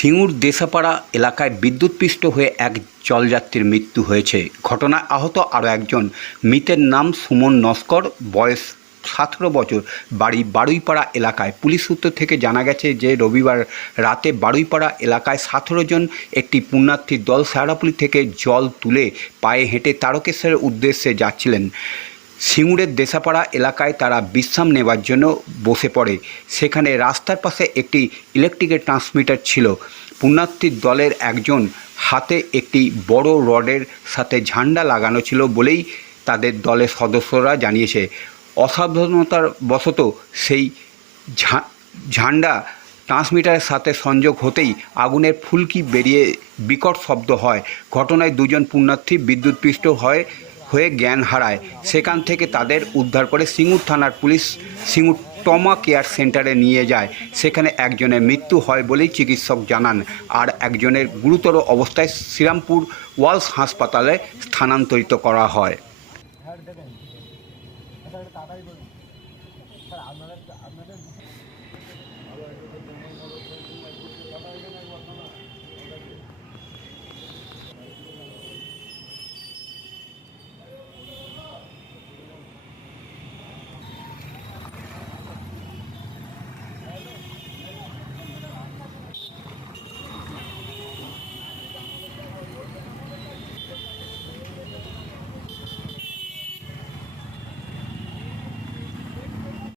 সিঙ্গুর দেশাপাড়া এলাকায় বিদ্যুৎপৃষ্ট হয়ে এক জলযাত্রীর মৃত্যু হয়েছে। ঘটনায় আহত আরও একজন। মৃতের নাম সুমন নস্কর। বয়স সতেরো বছর। বাড়ি বারুইপাড়া এলাকায়। পুলিশ সূত্র থেকে জানা গেছে যে রবিবার রাতে বারুইপাড়া এলাকায় সতেরো জন একটি পুণ্যার্থীর দল শেওড়াপুলি থেকে জল তুলে পায়ে হেঁটে তারকেশ্বরের উদ্দেশ্যে যাচ্ছিলেন। সিঙ্গুরের দেশাপাড়া এলাকায় তারা বিশ্রাম নেবার জন্য বসে পড়ে। সেখানে রাস্তার পাশে একটি ইলেকট্রিকের ট্রান্সমিটার ছিল। পুণ্যার্থীর দলের একজন হাতে একটি বড় রডের সাথে ঝান্ডা লাগানো ছিল বলেই তাদের দলের সদস্যরা জানিয়েছে। অসাবধানতার বশত সেই ঝান্ডা ট্রান্সমিটারের সাথে সংযোগ হতেই আগুনের ফুলকি বেরিয়ে বিকট শব্দ হয়। ঘটনায় দুজন পুণ্যার্থী বিদ্যুৎপৃষ্ট হয়। হয়ে জ্ঞান হারায়। সেখান থেকে তাদের উদ্ধার করে সিঙ্গুর থানার পুলিশ সিঙ্গুর টমা কেয়ার সেন্টারে নিয়ে যায়। সেখানে একজনের মৃত্যু হয় বলেই চিকিৎসক জানান। আর একজনের গুরুতর অবস্থায় শ্রীরামপুর ওয়ালস হাসপাতালে স্থানান্তরিত করা হয়। আপনাদের